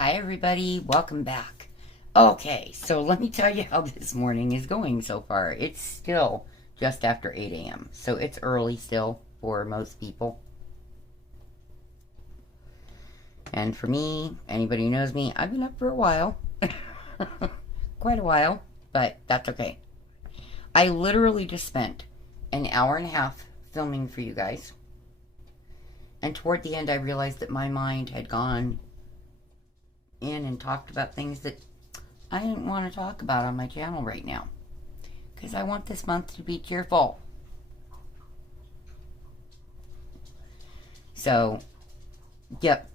Hi everybody, welcome back. Okay, so let me tell you how this morning is going so far. It's still just after 8 a.m., so it's early still for most people. And for me, anybody who knows me, I've been up for a while. Quite a while, but that's okay. I literally just spent an hour and a half filming for you guys. And toward the end, I realized that my mind had gone in and talked about things that I didn't want to talk about on my channel right now, because I want this month to be cheerful. So, yep,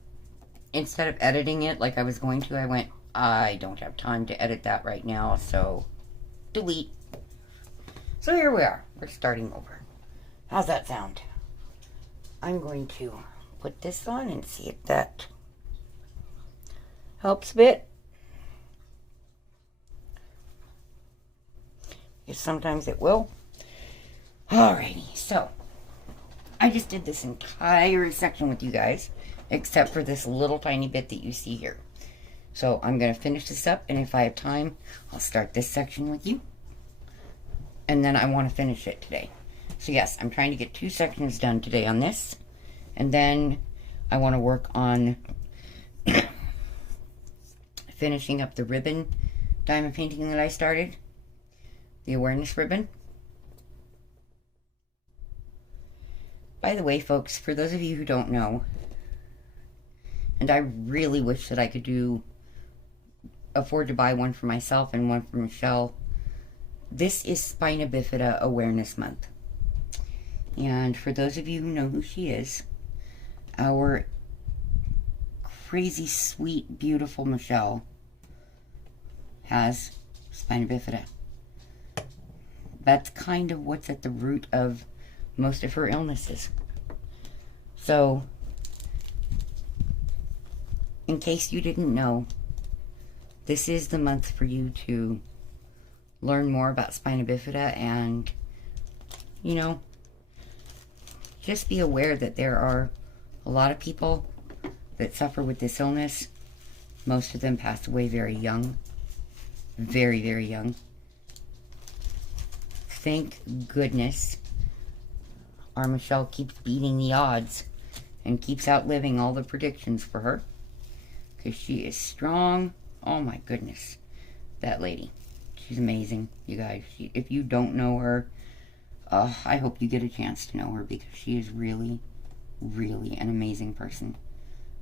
instead of editing it like I was going to, I went, I don't have time to edit that right now, so delete. So here we are. We're starting over. How's that sound? I'm going to put this on and see if that helps a bit. Because sometimes it will. Alrighty, so I just did this entire section with you guys, except for this little tiny bit that you see here. So I'm going to finish this up, and if I have time, I'll start this section with you. And then I want to finish it today. So yes, I'm trying to get 2 sections done today on this. And then I want to work on finishing up the ribbon diamond painting that I started. The awareness ribbon. By the way, folks, for those of you who don't know, and I really wish that I could afford to buy one for myself and one for Michelle, this is Spina Bifida Awareness Month. And for those of you who know who she is, our crazy, sweet, beautiful Michelle has spina bifida. That's kind of what's at the root of most of her illnesses. So, in case you didn't know, this is the month for you to learn more about spina bifida and, you know, just be aware that there are a lot of people that suffer with this illness. Most of them pass away very young. Very, very young. Thank goodness our Michelle keeps beating the odds and keeps outliving all the predictions for her. Because she is strong. Oh my goodness. That lady. She's amazing, you guys. If you don't know her, I hope you get a chance to know her, because she is really, really an amazing person.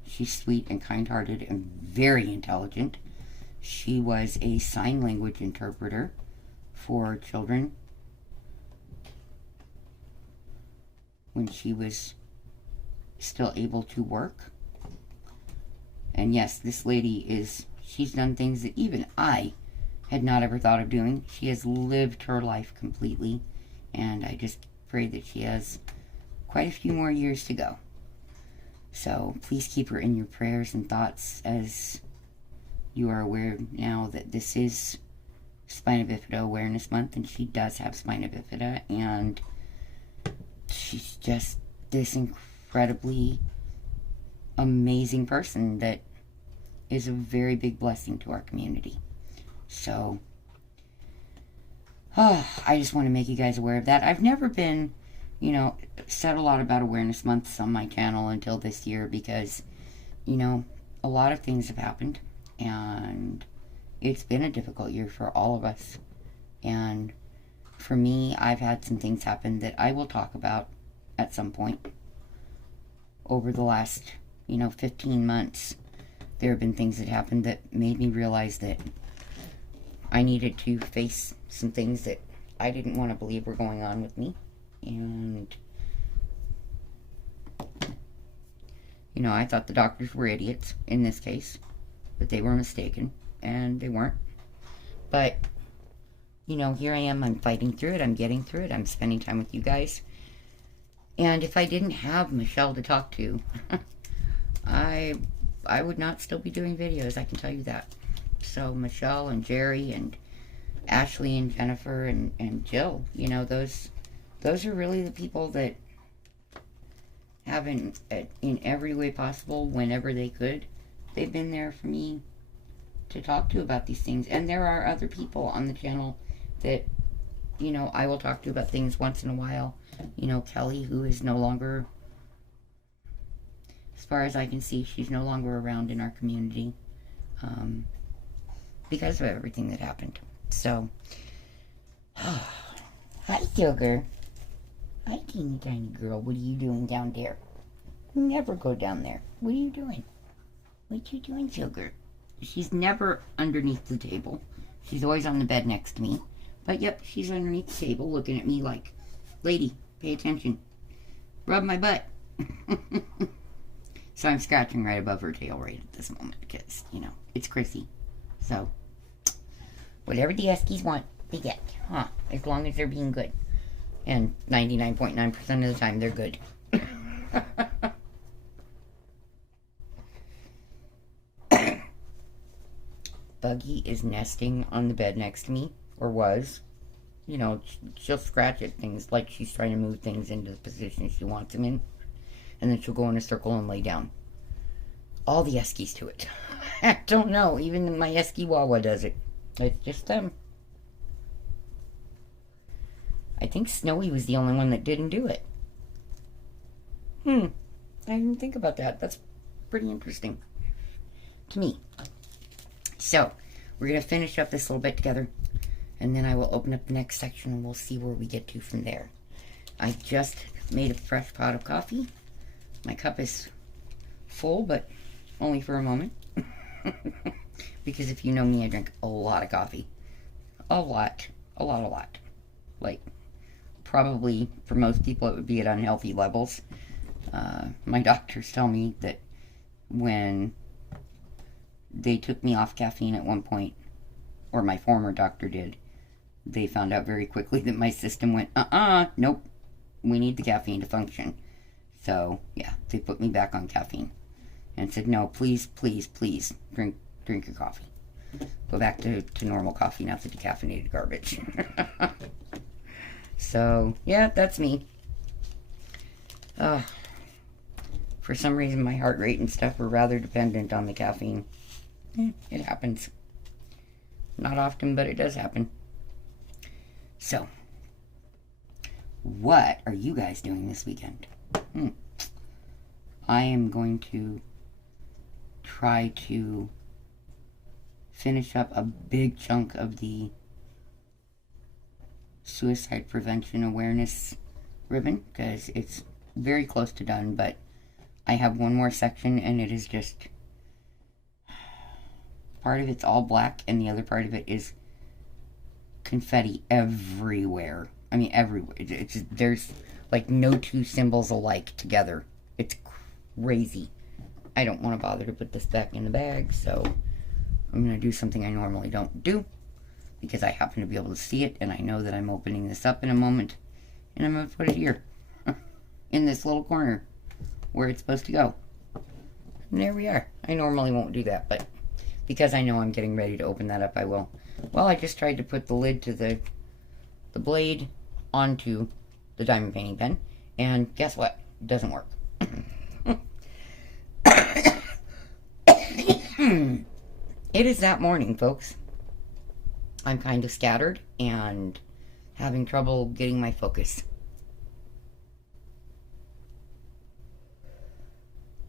She's sweet and kind-hearted and very intelligent. She was a sign language interpreter for children when she was still able to work. And yes, this lady she's done things that even I had not ever thought of doing. She has lived her life completely, and I just pray that she has quite a few more years to go. So please keep her in your prayers and thoughts, as you are aware now that this is Spina Bifida Awareness Month, and she does have spina bifida, and she's just this incredibly amazing person that is a very big blessing to our community. So, I just want to make you guys aware of that. I've never been, said a lot about Awareness Months on my channel until this year, because, a lot of things have happened, and it's been a difficult year for all of us. And for me, I've had some things happen that I will talk about at some point. Over the last, 15 months, there have been things that happened that made me realize that I needed to face some things that I didn't want to believe were going on with me. And, I thought the doctors were idiots in this case, that they were mistaken, and they weren't. But, here I am, I'm fighting through it, I'm getting through it, I'm spending time with you guys. And if I didn't have Michelle to talk to, I would not still be doing videos, I can tell you that. So Michelle and Jerry and Ashley and Jennifer and Jill, those are really the people that have in every way possible, whenever they could, they've been there for me to talk to about these things. And there are other people on the channel that, you know, I will talk to about things once in a while. You know, Kelly, who is no longer, as far as I can see, she's no longer around in our community because of everything that happened. So, hi, Sugar. Hi, teeny tiny girl. What are you doing down there? You never go down there. What are you doing? What you doing, Sugar? She's never underneath the table. She's always on the bed next to me. But yep, she's underneath the table looking at me like, lady, pay attention. Rub my butt. So I'm scratching right above her tail right at this moment because, you know, it's Chrissy. So, whatever the Eskies want, they get. Huh? As long as they're being good. And 99.9% of the time, they're good. Buggy is nesting on the bed next to me, or was. You know, she'll scratch at things like she's trying to move things into the position she wants them in. And then she'll go in a circle and lay down. All the Eskies do it. I don't know. Even my Esky Wawa does it. It's just them. I think Snowy was the only one that didn't do it. I didn't think about that. That's pretty interesting to me. So, we're going to finish up this little bit together, and then I will open up the next section, and we'll see where we get to from there. I just made a fresh pot of coffee. My cup is full, but only for a moment. Because if you know me, I drink a lot of coffee. A lot. Like, probably, for most people, it would be at unhealthy levels. My doctors tell me that when they took me off caffeine at one point, or my former doctor did, they found out very quickly that my system went, nope, we need the caffeine to function. So, yeah, they put me back on caffeine and said, no, please, drink your coffee. Go back to normal coffee, not the decaffeinated garbage. So, yeah, that's me. For some reason, my heart rate and stuff are rather dependent on the caffeine. It happens. Not often, but it does happen. So, what are you guys doing this weekend? I am going to try to finish up a big chunk of the suicide prevention awareness ribbon, because it's very close to done, but I have one more section, and it is just, part of it's all black, and the other part of it is confetti everywhere. I mean, everywhere. It's just, there's like no two symbols alike together. It's crazy. I don't want to bother to put this back in the bag, so I'm going to do something I normally don't do, because I happen to be able to see it, and I know that I'm opening this up in a moment, and I'm going to put it here, in this little corner, where it's supposed to go. And there we are. I normally won't do that, but because I know I'm getting ready to open that up, I will. Well, I just tried to put the lid to the blade onto the diamond painting pen, and guess what? It doesn't work. It is that morning, folks. I'm kind of scattered and having trouble getting my focus.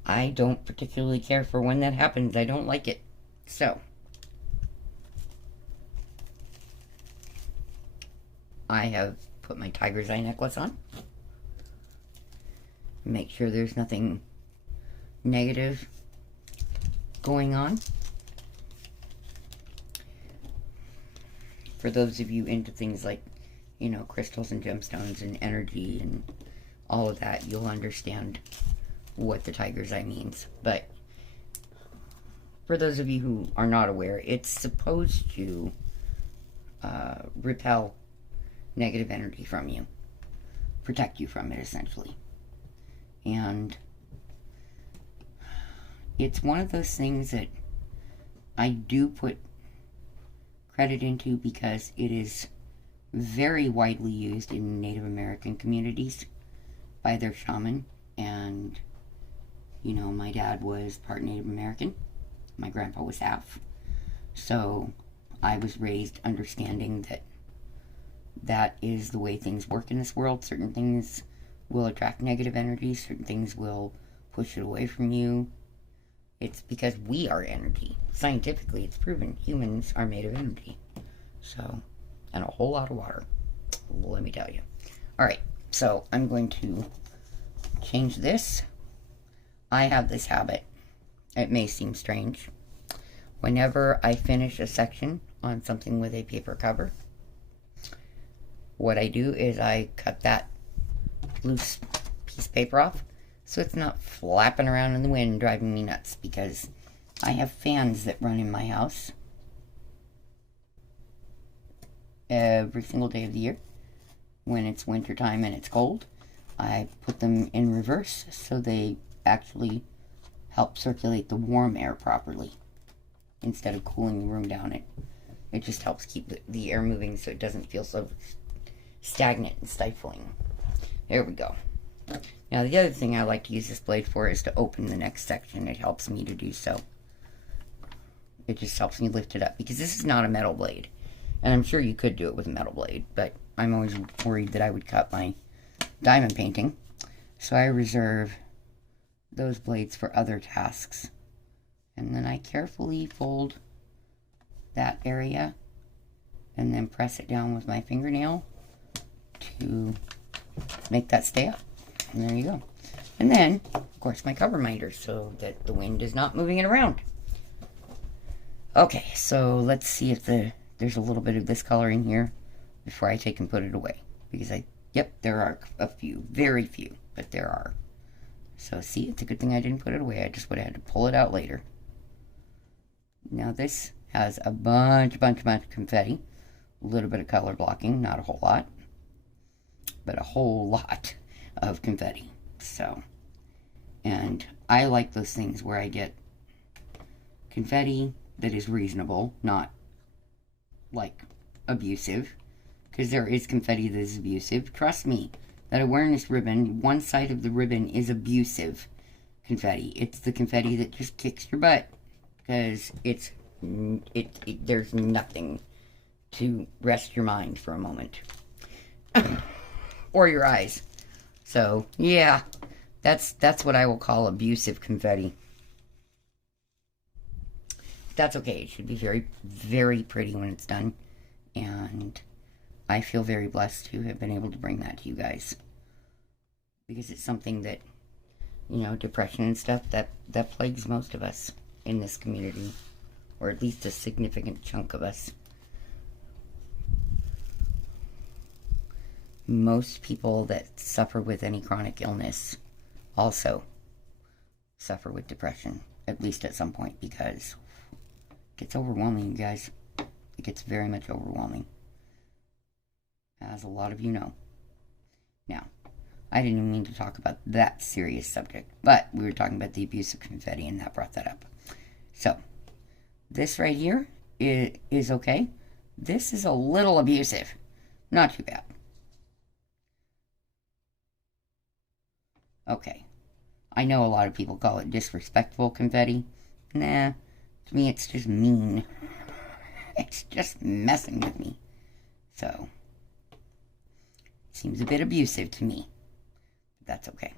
I don't particularly care for when that happens. I don't like it. So, I have put my tiger's eye necklace on. Make sure there's nothing negative going on. For those of you into things like, you know, crystals and gemstones and energy and all of that, you'll understand what the tiger's eye means. But for those of you who are not aware, it's supposed to repel negative energy from you, protect you from it, essentially. And it's one of those things that I do put credit into, because it is very widely used in Native American communities by their shaman. And, you know, my dad was part Native American, my grandpa was half. So I was raised understanding that that is the way things work in this world. Certain things will attract negative energy. Certain things will push it away from you. It's because we are energy. Scientifically, it's proven humans are made of energy. So, and a whole lot of water. Let me tell you. Alright, so I'm going to change this. I have this habit. It may seem strange. Whenever I finish a section on something with a paper cover, what I do is I cut that loose piece of paper off so it's not flapping around in the wind driving me nuts, because I have fans that run in my house every single day of the year. When it's winter time and it's cold, I put them in reverse so they actually help circulate the warm air properly instead of cooling the room down. It just helps keep the air moving so it doesn't feel so stagnant and stifling. There we go. Now the other thing I like to use this blade for is to open the next section. It helps me to do so. It just helps me lift it up, because this is not a metal blade. And I'm sure you could do it with a metal blade, but I'm always worried that I would cut my diamond painting. So I reserve those blades for other tasks. And then I carefully fold that area and then press it down with my fingernail to make that stay up. And there you go. And then, of course, my cover minder so that the wind is not moving it around. Okay, so let's see if there's a little bit of this color in here before I take and put it away. Because yep, there are a few. Very few, but there are. So see, it's a good thing I didn't put it away. I just would have had to pull it out later. Now this has a bunch of confetti. A little bit of color blocking, not a whole lot. But a whole lot of confetti. So, and I like those things where I get confetti that is reasonable, not like abusive, because there is confetti that is abusive. Trust me, that awareness ribbon, one side of the ribbon is abusive confetti. It's the confetti that just kicks your butt, because there's nothing to rest your mind for a moment. Or your eyes. So, yeah, that's what I will call abusive confetti. That's okay. It should be very, very pretty when it's done. And I feel very blessed to have been able to bring that to you guys. Because it's something that, you know, depression and stuff, that plagues most of us in this community. Or at least a significant chunk of us. Most people that suffer with any chronic illness also suffer with depression, at least at some point, because it gets overwhelming, you guys. It gets very much overwhelming, as a lot of you know. Now, I didn't even mean to talk about that serious subject, but we were talking about the abuse of confetti, and that brought that up. So, this right here is okay. This is a little abusive. Not too bad. Okay. I know a lot of people call it disrespectful confetti. Nah, to me it's just mean. It's just messing with me. So, it seems a bit abusive to me. But that's okay.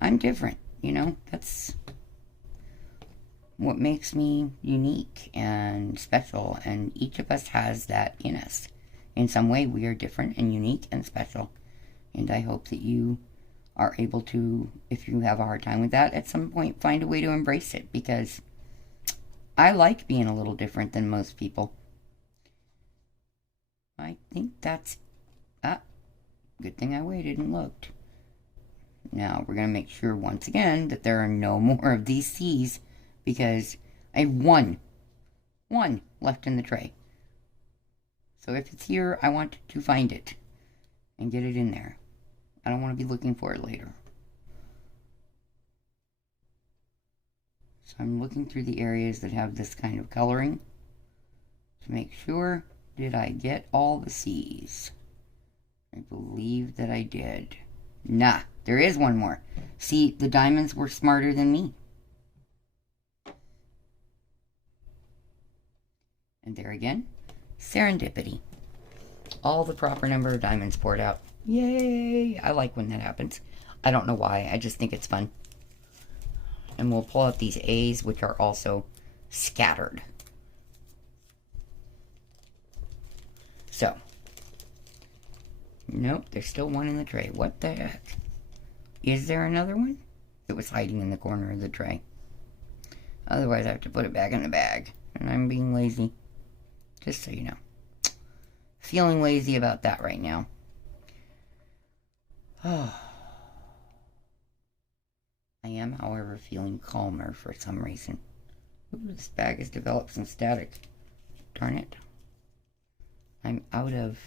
I'm different, you know? That's what makes me unique and special, and each of us has that in us. In some way, we are different and unique and special. And I hope that you are able to, if you have a hard time with that, at some point find a way to embrace it, because I like being a little different than most people. I think that's good thing I waited and looked. Now we're going to make sure once again that there are no more of these C's, because I have one left in the tray. So if it's here, I want to find it and get it in there. I don't want to be looking for it later. So I'm looking through the areas that have this kind of coloring to make sure, did I get all the C's? I believe that I did. Nah, there is one more. See, the diamonds were smarter than me. And there again, serendipity. All the proper number of diamonds poured out. Yay! I like when that happens. I don't know why. I just think it's fun. And we'll pull out these A's, which are also scattered. So. Nope, there's still one in the tray. What the heck? Is there another one? It was hiding in the corner of the tray. Otherwise, I have to put it back in the bag. And I'm being lazy. Just so you know. Feeling lazy about that right now. Oh. I am, however, feeling calmer for some reason. Ooh, this bag has developed some static. Darn it. I'm out of...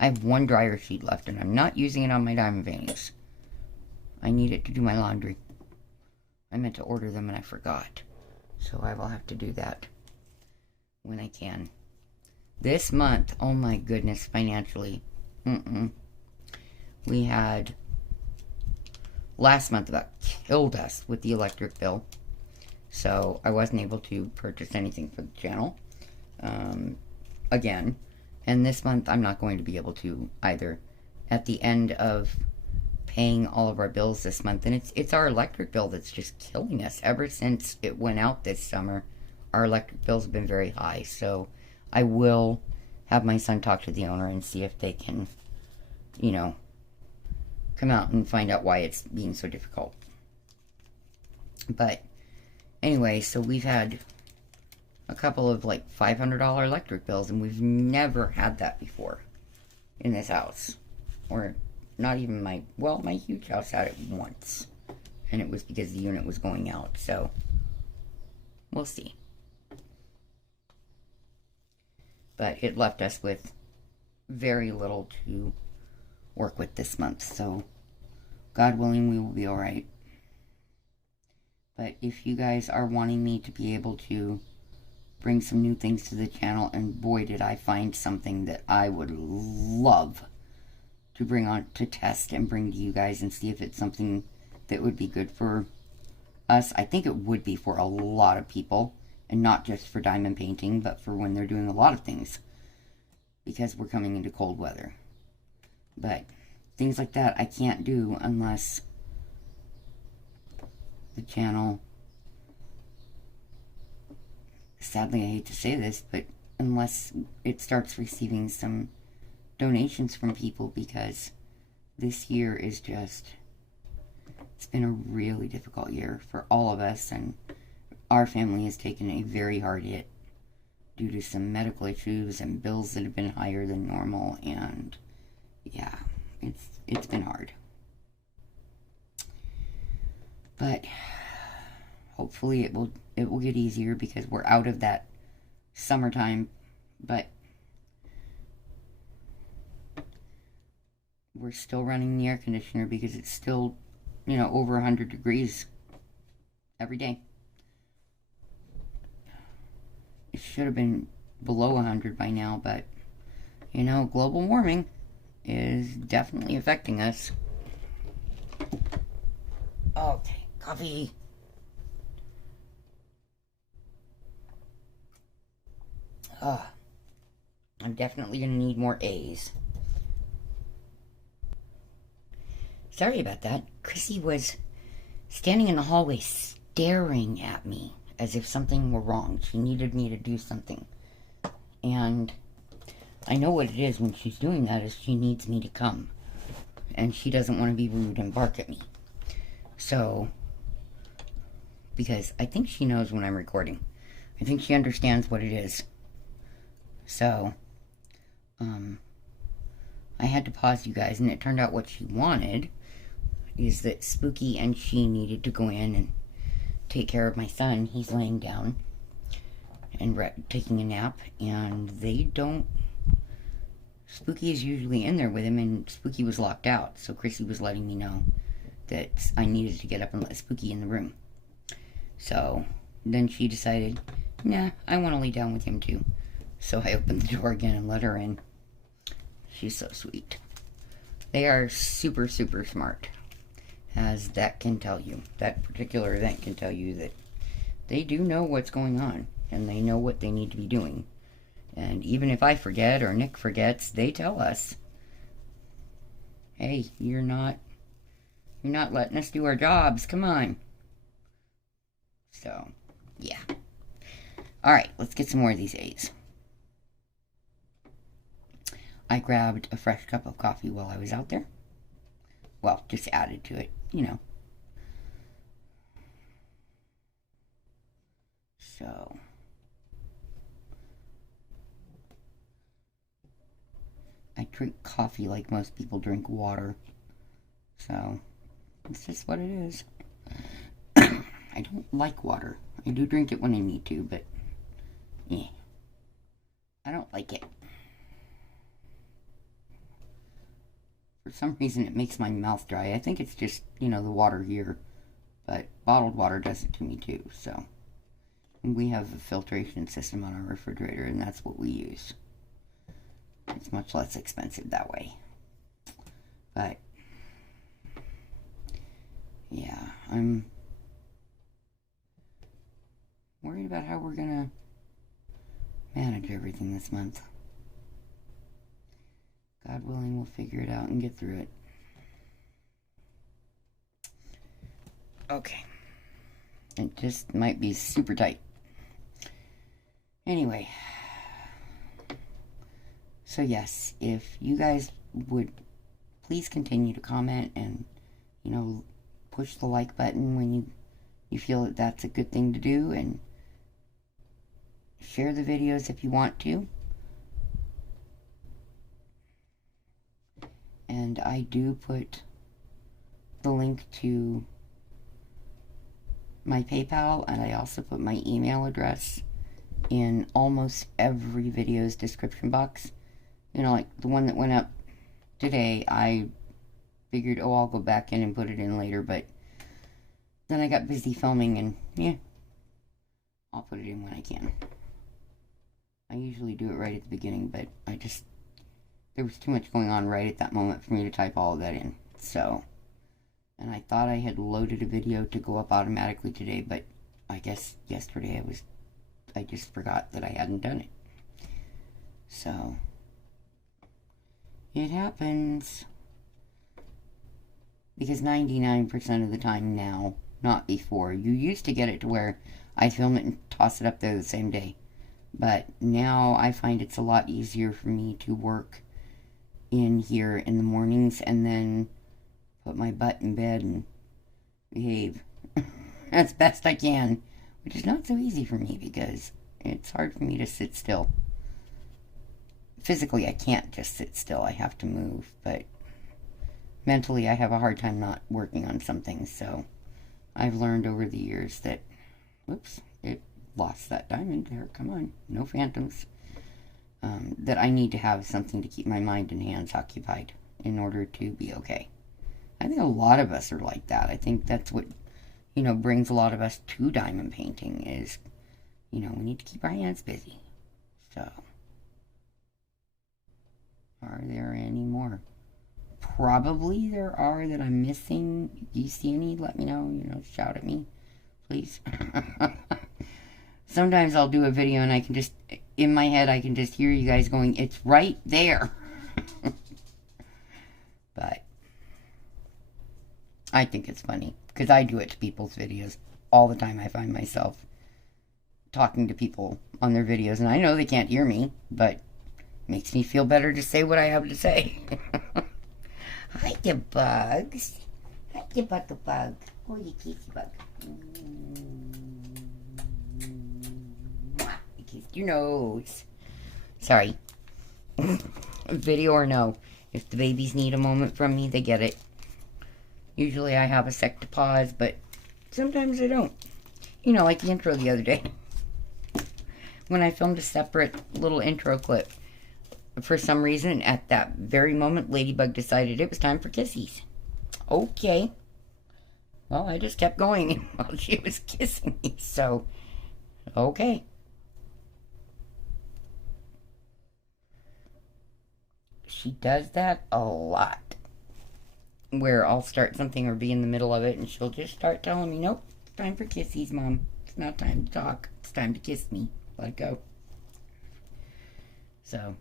I have one dryer sheet left, and I'm not using it on my diamond paintings. I need it to do my laundry. I meant to order them, and I forgot. So I will have to do that when I can. This month, oh my goodness, financially. We had... Last month about killed us with the electric bill. So I wasn't able to purchase anything for the channel. Again. And this month I'm not going to be able to either. At the end of paying all of our bills this month. And it's our electric bill that's just killing us. Ever since it went out this summer, our electric bills have been very high. So I will have my son talk to the owner and see if they can, you know, come out and find out why it's being so difficult. But anyway, so we've had a couple of like $500 electric bills, and we've never had that before in this house. Or not even my huge house had it once, and it was because the unit was going out. So we'll see. But it left us with very little to work with this month, so God willing, we will be alright. But if you guys are wanting me to be able to bring some new things to the channel, and boy did I find something that I would love to bring on to test and bring to you guys and see if it's something that would be good for us. I think it would be for a lot of people, and not just for diamond painting, but for when they're doing a lot of things, because we're coming into cold weather. But things like that I can't do unless the channel, sadly I hate to say this, but unless it starts receiving some donations from people, because this year is just, it's been a really difficult year for all of us, and our family has taken a very hard hit due to some medical issues and bills that have been higher than normal, and yeah, it's been hard. But hopefully it will get easier, because we're out of that summertime, but we're still running the air conditioner because it's still, you know, over 100 degrees every day. It should have been below 100 by now, but, you know, global warming is definitely affecting us. Okay, coffee. I'm definitely going to need more A's. Sorry about that. Chrissy was standing in the hallway staring at me as if something were wrong. She needed me to do something. And I know what it is when she's doing that, is she needs me to come. And she doesn't want to be rude and bark at me. So, because I think she knows when I'm recording. I think she understands what it is. So, I had to pause you guys, and it turned out what she wanted is that Spooky and she needed to go in and take care of my son. He's laying down and taking a nap, and they don't... Spooky is usually in there with him, and Spooky was locked out, so Chrissy was letting me know that I needed to get up and let Spooky in the room. So then she decided, nah, I want to lay down with him too. So I opened the door again and let her in. She's so sweet. They are super, super smart, as that can tell you. That particular event can tell you that they do know what's going on, and they know what they need to be doing. And even if I forget or Nick forgets, they tell us, hey, you're not letting us do our jobs. Come on. So, yeah. All right, let's get some more of these A's. I grabbed a fresh cup of coffee while I was out there. Well, just added to it, you know. So, I drink coffee like most people drink water. So, it's just what it is. I don't like water. I do drink it when I need to, but yeah, I don't like it. For some reason, it makes my mouth dry. I think it's just, you know, the water here. But bottled water does it to me too, so. We have a filtration system on our refrigerator, and that's what we use. It's much less expensive that way. But, yeah, I'm worried about how we're gonna manage everything this month. God willing, we'll figure it out and get through it. Okay. It just might be super tight. Anyway. So yes, if you guys would please continue to comment and, you know, push the like button when you feel that that's a good thing to do, and share the videos if you want to. And I do put the link to my PayPal, and I also put my email address in almost every video's description box. You know, like the one that went up today, I figured, oh, I'll go back in and put it in later, but then I got busy filming, and yeah, I'll put it in when I can. I usually do it right at the beginning, but there was too much going on right at that moment for me to type all of that in. So, and I thought I had loaded a video to go up automatically today, but I guess yesterday I just forgot that I hadn't done it. So, it happens. Because 99% of the time now, not before, you used to get it to where I film it and toss it up there the same day. But now I find it's a lot easier for me to work in here in the mornings and then put my butt in bed and behave as best I can, which is not so easy for me because it's hard for me to sit still. Physically, I can't just sit still. I have to move, but mentally, I have a hard time not working on something, so I've learned over the years that, whoops, it lost that diamond there, come on, no phantoms, that I need to have something to keep my mind and hands occupied in order to be okay. I think a lot of us are like that. I think that's what, you know, brings a lot of us to diamond painting is, you know, we need to keep our hands busy. So, are there any more? Probably there are that I'm missing. Do you see any? Let me know. You know, shout at me, please. Sometimes I'll do a video and I can just, in my head, I can just hear you guys going, it's right there. But I think it's funny because I do it to people's videos all the time. I find myself talking to people on their videos and I know they can't hear me, but it makes me feel better to say what I have to say. Hi, you bugs. Hi, you bug. Oh, you kissy bug. You kissed your nose. Sorry. Video or no, if the babies need a moment from me, they get it. Usually I have a sec to pause, but sometimes I don't. You know, like the intro the other day. When I filmed a separate little intro clip. For some reason, at that very moment, Ladybug decided it was time for kissies. Okay. Well, I just kept going while she was kissing me, so, okay. She does that a lot. Where I'll start something or be in the middle of it, and she'll just start telling me, nope, it's time for kissies, Mom. It's not time to talk. It's time to kiss me. Let it go. So,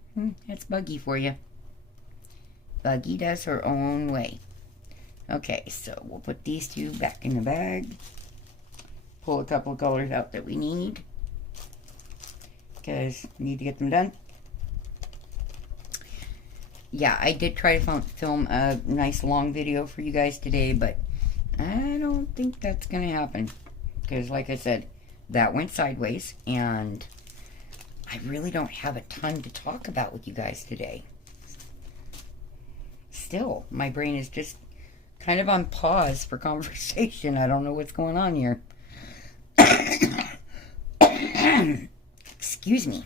that's Buggy for you. Buggy does her own way. Okay, so we'll put these two back in the bag. Pull a couple of colors out that we need, because we need to get them done. Yeah, I did try to film a nice long video for you guys today, but I don't think that's going to happen. Because, like I said, that went sideways, and I really don't have a ton to talk about with you guys today. Still, my brain is just kind of on pause for conversation. I don't know what's going on here. Excuse me.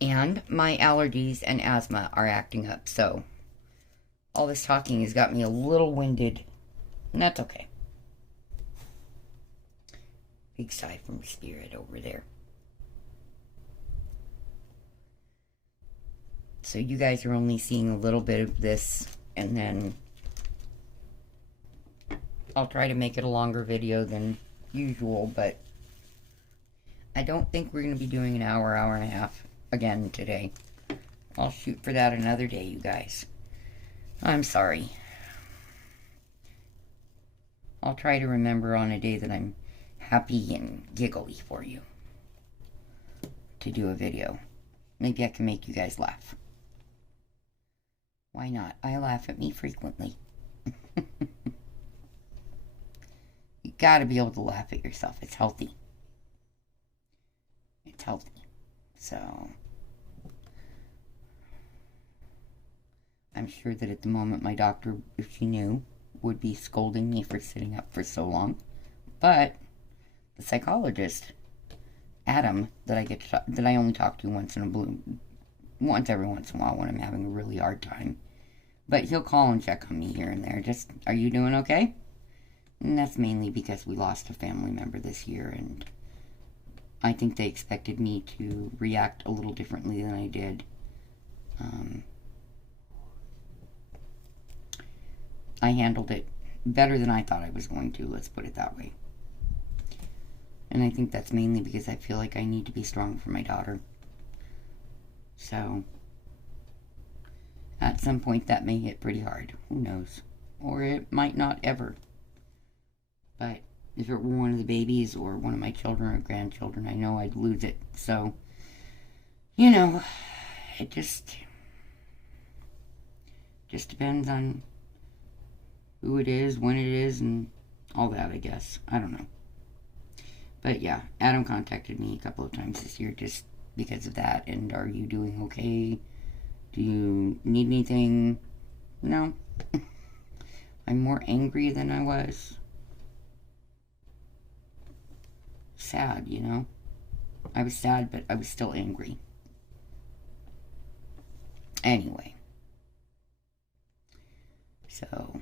And my allergies and asthma are acting up, so all this talking has got me a little winded, and that's okay. Big sigh from Spirit over there. So you guys are only seeing a little bit of this, and then I'll try to make it a longer video than usual, but I don't think we're going to be doing an hour, hour and a half again today. I'll shoot for that another day, you guys. I'm sorry. I'll try to remember on a day that I'm happy and giggly for you to do a video. Maybe I can make you guys laugh. Why not? I laugh at me frequently. You gotta be able to laugh at yourself. It's healthy. It's healthy. So, I'm sure that at the moment my doctor, if she knew, would be scolding me for sitting up for so long. But the psychologist, Adam, that I only talk to once every once in a while when I'm having a really hard time. But he'll call and check on me here and there. Just, are you doing okay? And that's mainly because we lost a family member this year, and I think they expected me to react a little differently than I did. I handled it better than I thought I was going to, let's put it that way. And I think that's mainly because I feel like I need to be strong for my daughter. So, at some point that may hit pretty hard. Who knows? Or it might not ever. But if it were one of the babies or one of my children or grandchildren, I know I'd lose it. So, you know, it just depends on who it is, when it is, and all that, I guess. I don't know. But yeah, Adam contacted me a couple of times this year just because of that. And are you doing okay? Do you need anything? No. I'm more angry than I was sad, you know? I was sad, but I was still angry. Anyway. So,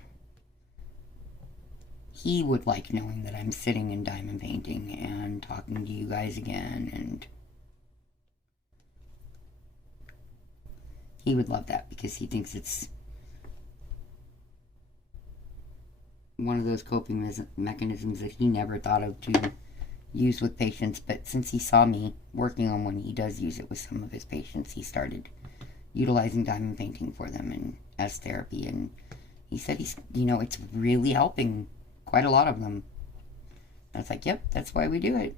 he would like knowing that I'm sitting in diamond painting and talking to you guys again, and he would love that because he thinks it's one of those coping mechanisms that he never thought of to use with patients, but since he saw me working on one, he does use it with some of his patients. He started utilizing diamond painting for them and as therapy, and he said it's really helping quite a lot of them. I was like, yep, that's why we do it.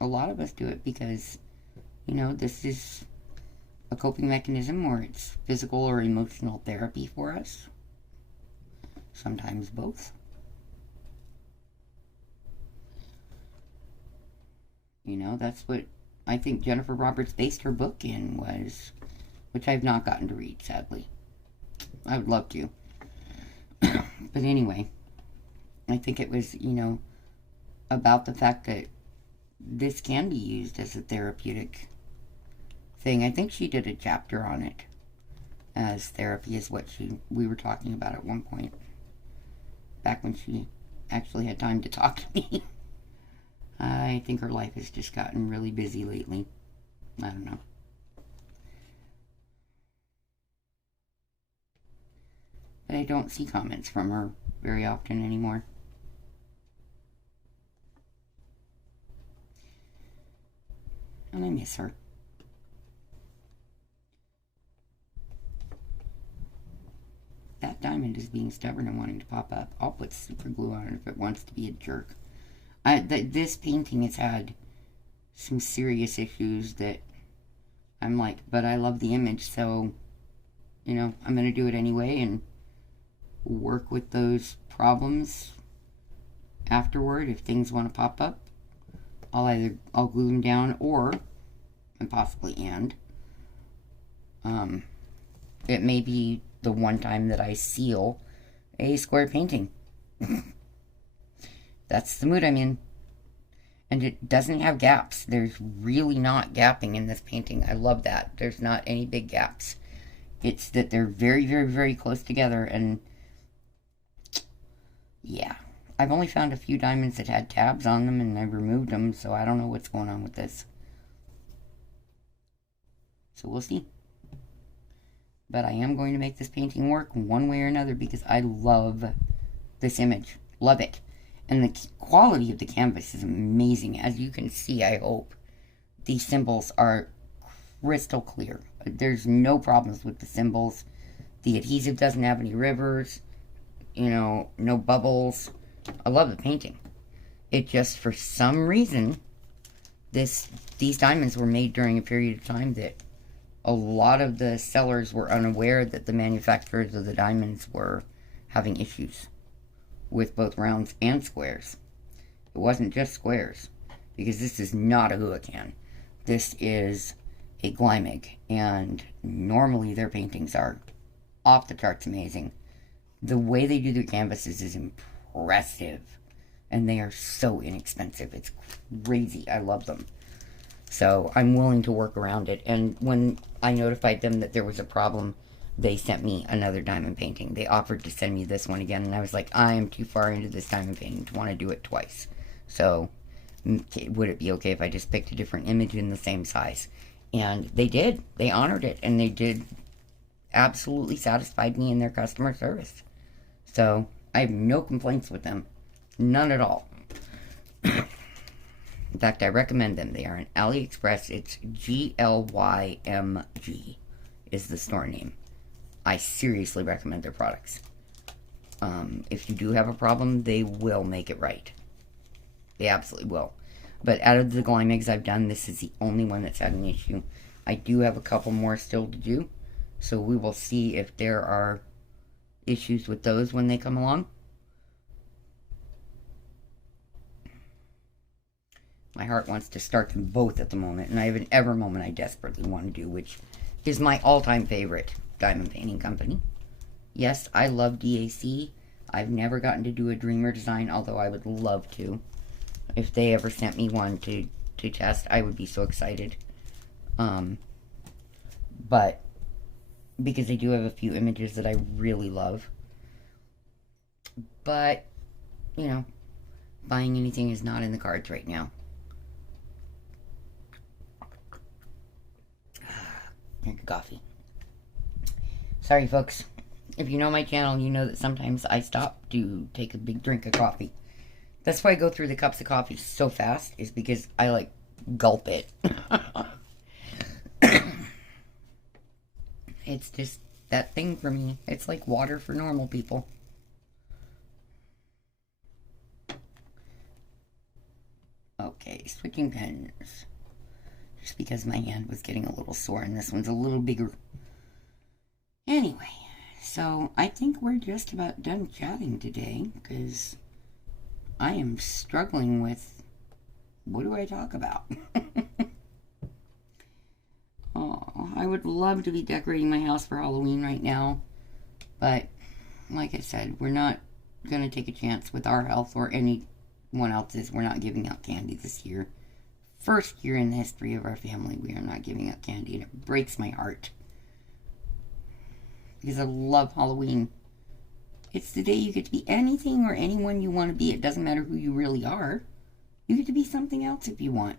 A lot of us do it because, this is a coping mechanism, or it's physical or emotional therapy for us. Sometimes both. That's what I think Jennifer Roberts based her book in was, which I've not gotten to read, sadly. I would love to. But anyway, I think it was, about the fact that this can be used as a therapeutic thing. I think she did a chapter on it as therapy is what we were talking about at one point. Back when she actually had time to talk to me. I think her life has just gotten really busy lately. I don't know. But I don't see comments from her very often anymore. And I miss her. mind is being stubborn and wanting to pop up. I'll put super glue on it if it wants to be a jerk. This painting has had some serious issues that I'm like, but I love the image, so, you know, I'm going to do it anyway and work with those problems afterward. If things want to pop up, I'll glue them down, or, and possibly it may be the one time that I seal a square painting. That's the mood I'm in. And it doesn't have gaps. There's really not gapping in this painting. I love that. There's not any big gaps. It's that they're very, very, very close together. And yeah, I've only found a few diamonds that had tabs on them, and I removed them, so I don't know what's going on with this. So we'll see. But I am going to make this painting work one way or another because I love this image. Love it. And the quality of the canvas is amazing. As you can see, I hope, these symbols are crystal clear. There's no problems with the symbols. The adhesive doesn't have any rivers. You know, no bubbles. I love the painting. It just, for some reason, these diamonds were made during a period of time that a lot of the sellers were unaware that the manufacturers of the diamonds were having issues with both rounds and squares. It wasn't just squares, because this is not a Huacan. This is a Glymig, and normally their paintings are off the charts amazing. The way they do their canvases is impressive, and they are so inexpensive. It's crazy. I love them. So I'm willing to work around it. And when I notified them that there was a problem, they sent me another diamond painting. They offered to send me this one again, and I was like, I am too far into this diamond painting to want to do it twice. So would it be okay if I just picked a different image in the same size? And they did. They honored it, and they did absolutely satisfied me in their customer service. So I have no complaints with them. None at all. In fact, I recommend them. They are on AliExpress. It's GLYMG is the store name. I seriously recommend their products. If you do have a problem, they will make it right. They absolutely will. But out of the Glymigs I've done, this is the only one that's had an issue. I do have a couple more still to do, so we will see if there are issues with those when they come along. My heart wants to start them both at the moment, and I have an Ever moment I desperately want to do, which is my all-time favorite diamond painting company. Yes, I love DAC. I've never gotten to do a Dreamer design, although I would love to. If they ever sent me one to test, I would be so excited. But because they do have a few images that I really love. But, you know, buying anything is not in the cards right now. Drink coffee. Sorry, folks. If you know my channel, you know that sometimes I stop to take a big drink of coffee. That's why I go through the cups of coffee so fast, is because I, like, gulp it. It's just that thing for me. It's like water for normal people. Okay, switching pens. Just because my hand was getting a little sore and this one's a little bigger. Anyway, so I think we're just about done chatting today, because I am struggling with, what do I talk about? Oh, I would love to be decorating my house for Halloween right now, but like I said, we're not going to take a chance with our health or anyone else's. We're not giving out candy this year. First year in the history of our family, we are not giving out candy, and it breaks my heart. Because I love Halloween. It's the day you get to be anything or anyone you want to be. It doesn't matter who you really are. You get to be something else if you want.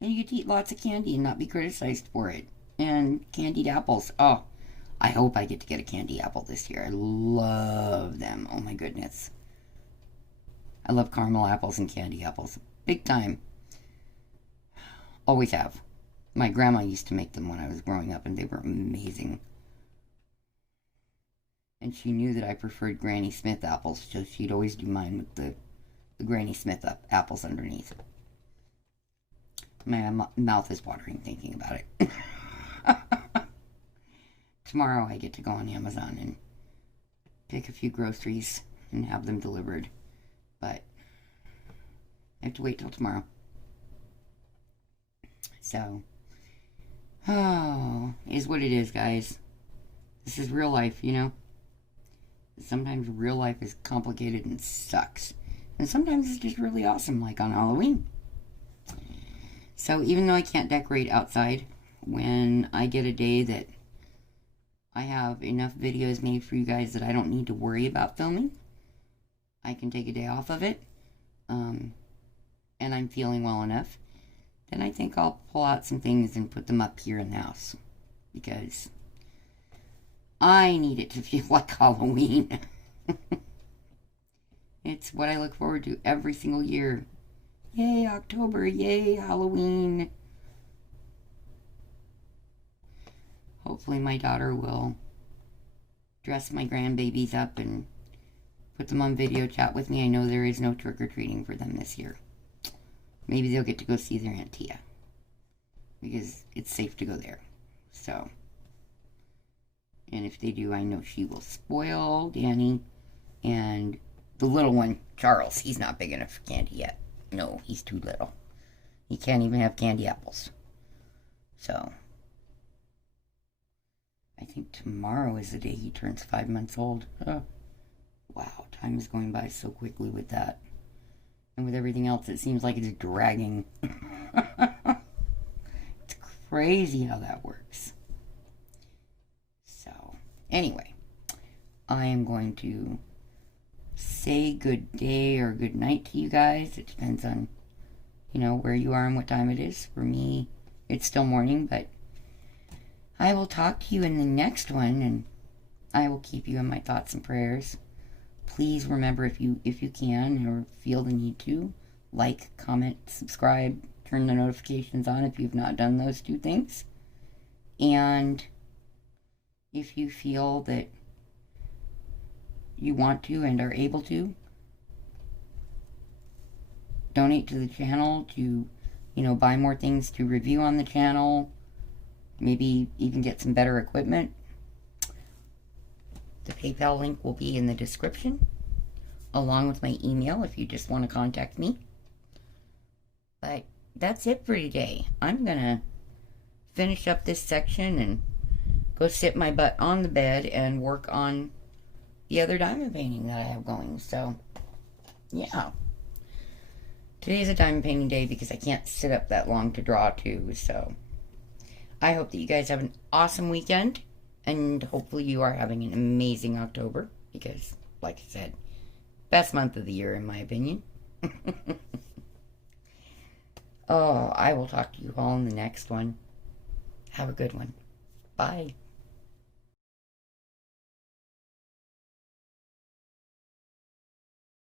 And you get to eat lots of candy and not be criticized for it. And candied apples. Oh, I hope I get to get a candy apple this year. I love them. Oh my goodness. I love caramel apples and candy apples. Big time. Always have. My grandma used to make them when I was growing up, and they were amazing. And she knew that I preferred Granny Smith apples, so she'd always do mine with the Granny Smith apples underneath. My mouth is watering thinking about it. Tomorrow I get to go on Amazon and pick a few groceries and have them delivered. But I have to wait till tomorrow. So, oh, is what it is, guys. This is real life, you know? Sometimes real life is complicated and sucks. And sometimes it's just really awesome, like on Halloween. So even though I can't decorate outside, when I get a day that I have enough videos made for you guys that I don't need to worry about filming, I can take a day off of it, and I'm feeling well enough, then I think I'll pull out some things and put them up here in the house. Because I need it to feel like Halloween. It's what I look forward to every single year. Yay, October. Yay, Halloween. Hopefully my daughter will dress my grandbabies up and put them on video chat with me. I know there is no trick-or-treating for them this year. Maybe they'll get to go see their Aunt Tia, because it's safe to go there. So, and if they do, I know she will spoil Danny and the little one, Charles. He's not big enough for candy yet. No, he's too little. He can't even have candy apples. So, I think tomorrow is the day he turns 5 months old. Oh, wow, time is going by so quickly with that. And with everything else, it seems like it's dragging. It's crazy how that works. So, anyway, I am going to say good day or good night to you guys. It depends on, you know, where you are and what time it is. For me, it's still morning, but I will talk to you in the next one, and I will keep you in my thoughts and prayers. Please remember, if you can or feel the need to, like, comment, subscribe, turn the notifications on if you've not done those two things. And if you feel that you want to and are able to, donate to the channel to, you know, buy more things to review on the channel, maybe even get some better equipment. The PayPal link will be in the description, along with my email if you just want to contact me. But that's it for today. I'm going to finish up this section and go sit my butt on the bed and work on the other diamond painting that I have going. So, yeah. Today's a diamond painting day because I can't sit up that long to draw too. So, I hope that you guys have an awesome weekend. And hopefully you are having an amazing October. Because, like I said, best month of the year in my opinion. Oh, I will talk to you all in the next one. Have a good one. Bye.